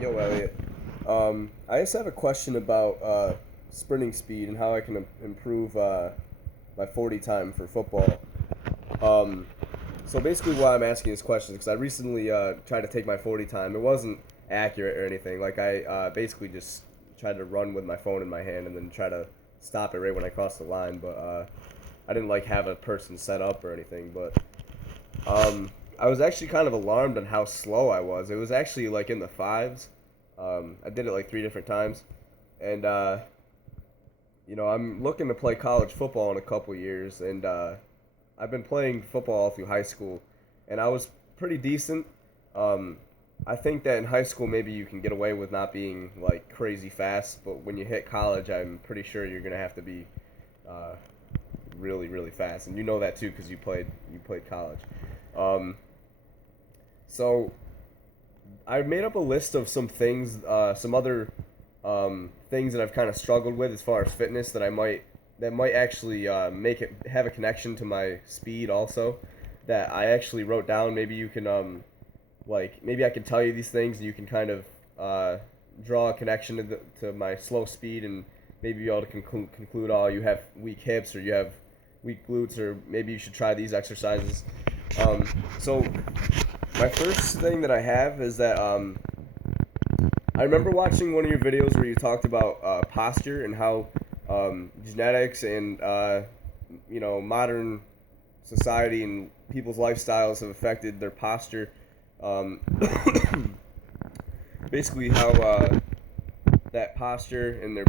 Yo, Elliot. I just have a question about sprinting speed and how I can improve my 40 time for football. Um, so basically, why I'm asking this question is because I recently tried to take my 40 time. It wasn't accurate or anything. Like I basically just tried to run with my phone in my hand and then try to stop it right when I crossed the line. But I didn't like have a person set up or anything. But I was actually kind of alarmed on how slow I was. It was actually like in the fives. I did it like three different times, and I'm looking to play college football in a couple years, and I've been playing football all through high school, and I was pretty decent. Um, I think that in high school maybe you can get away with not being like crazy fast, but when you hit college, I'm pretty sure you're gonna have to be uh, really really fast, and you know that too because you played college. Um, so I made up a list of some things, some other things that I've kind of struggled with as far as fitness that might actually make it have a connection to my speed also. That I actually wrote down. Maybe you can maybe I can tell you these things and you can kind of draw a connection to my slow speed and maybe be able to conclude, oh, you have weak hips or you have weak glutes or maybe you should try these exercises. So my first thing that I have is that I remember watching one of your videos where you talked about posture and how genetics and modern society and people's lifestyles have affected their posture. Um, Basically, how that posture and their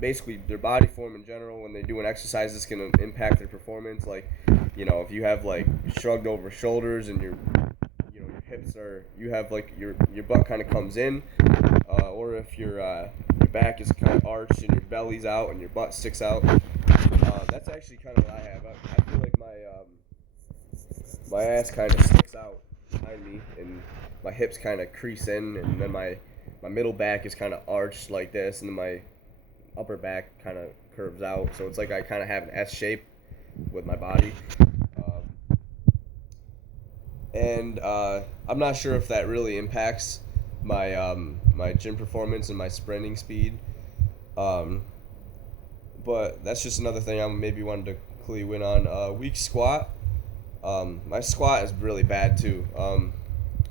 basically their body form in general when they do an exercise is going to impact their performance. Like, if you have like shrugged over shoulders and your hips are you have like your butt kind of comes in, or if your back is kind of arched and your belly's out and your butt sticks out. That's actually kind of what I have. I feel like my ass kind of sticks out behind me and my hips kind of crease in, and then my middle back is kind of arched like this, and then my upper back kind of curves out. So it's like I kind of have an S shape with my body. Um, and I'm not sure if that really impacts my gym performance and my sprinting speed. Um, but that's just another thing I maybe wanted to clue you in on. Weak squat. My squat is really bad too.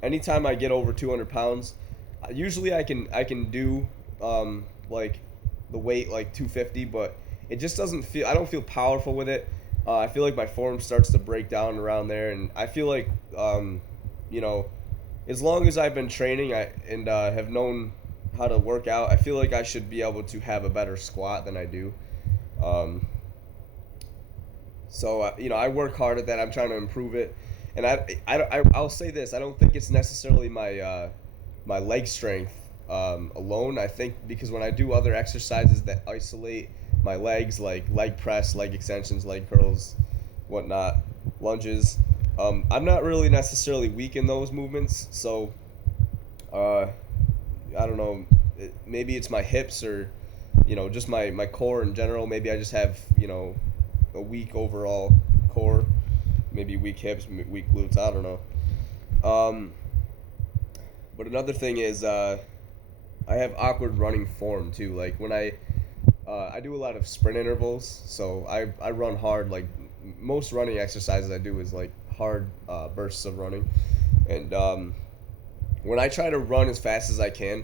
Anytime I get over 200 pounds, usually I can do like the weight like 250, but it just doesn't feel. I don't feel powerful with it. I feel like my form starts to break down around there, and I feel like you know, as long as I've been training and have known how to work out, I feel like I should be able to have a better squat than I do. Um, so I work hard at that. I'm trying to improve it, and I'll say this: I don't think it's necessarily my leg strength alone. I think because when I do other exercises that isolate my legs, like leg press, leg extensions, leg curls, whatnot, lunges, I'm not really necessarily weak in those movements. So uh, I don't know. Maybe it's my hips or just my core in general. Maybe I just have a weak overall core, maybe weak hips, weak glutes. I don't know. Um, but another thing is I have awkward running form too. Like when I do a lot of sprint intervals, so I run hard. Like most running exercises I do is like hard bursts of running, and when I try to run as fast as I can,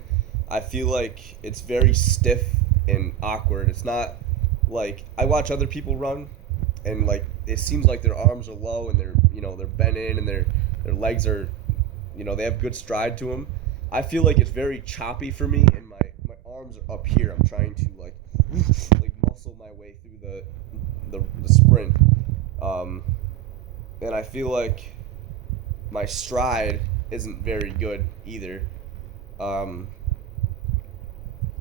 I feel like it's very stiff and awkward. It's not like I watch other people run, and like it seems like their arms are low and they're bent in and their legs are they have good stride to them. I feel like it's very choppy for me, and my arms are up here. I'm trying to like muscle my way through the sprint, um, and I feel like my stride isn't very good either. Um,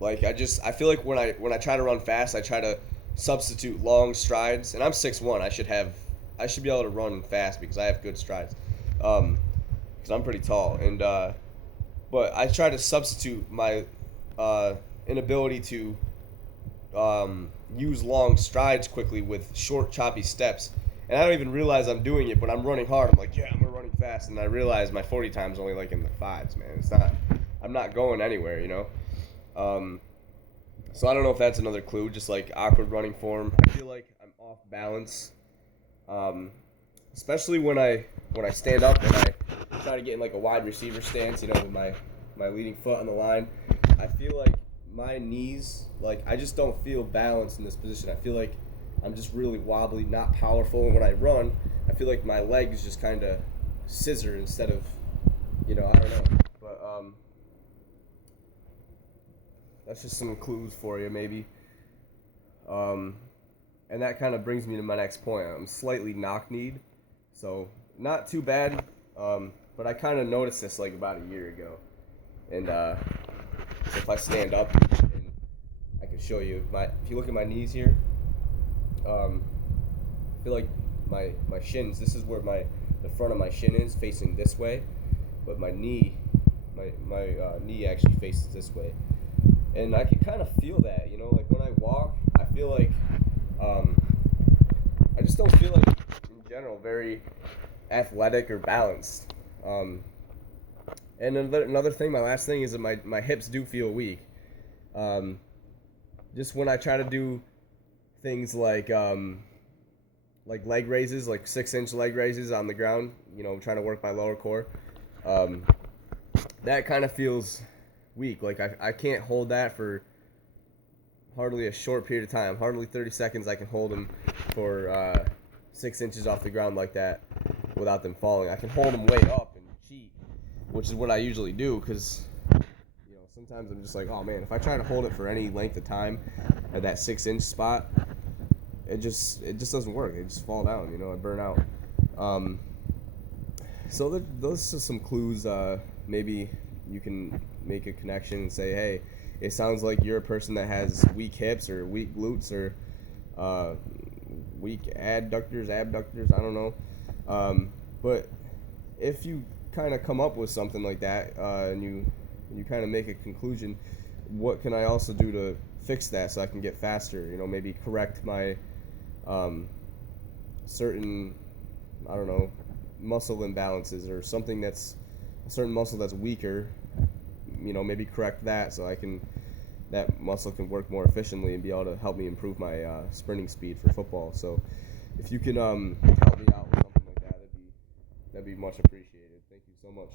like I feel like when I try to run fast, I try to substitute long strides, and I'm 6'1". I should be able to run fast because I have good strides. Because I'm pretty tall, and but I try to substitute my inability to use long strides quickly with short choppy steps, and I don't even realize I'm doing it. But I'm running hard. I'm like, yeah, I'm running fast, and I realize my 40 times only like in the fives, man. It's not. I'm not going anywhere, you know. Um, so I don't know if that's another clue, just like awkward running form. I feel like I'm off balance, um, especially when I stand up and I try to get in like a wide receiver stance, you know, with my leading foot on the line. I feel like my knees, like I just don't feel balanced in this position. I feel like I'm just really wobbly, not powerful. And when I run, I feel like my legs just kind of scissor instead of, I don't know. But that's just some clues for you, maybe. Um, and that kind of brings me to my next point. I'm slightly knock-kneed, so not too bad. But I kind of noticed this like about a year ago. And so if I stand up, and I can show you if you look at my knees here, I feel like my shins. This is where the front of my shin is facing this way, but my knee actually faces this way, and I can kind of feel that. Like when I walk, I feel like I just don't feel like in general very athletic or balanced. And another thing, my last thing is that my hips do feel weak. Just when I try to do things like leg raises, like 6-inch leg raises on the ground, trying to work my lower core, that kind of feels weak. Like I can't hold that for hardly a short period of time, hardly 30 seconds. I can hold them for 6 inches off the ground like that without them falling. I can hold them way up and cheat, which is what I usually do, because sometimes I'm just like, oh man, if I try to hold it for any length of time at that 6-inch spot, it just doesn't work. It just fall down, I burn out. So those are some clues. Maybe you can make a connection and say, hey, it sounds like you're a person that has weak hips or weak glutes or weak adductors, abductors, I don't know. But if you kind of come up with something like that, and you kind of make a conclusion, what can I also do to fix that so I can get faster? Maybe correct my certain, I don't know, muscle imbalances, or something that's a certain muscle that's weaker. Maybe correct that so that muscle can work more efficiently and be able to help me improve my sprinting speed for football. So if you can help me out with something like that, that'd be much appreciated. Thank you so much.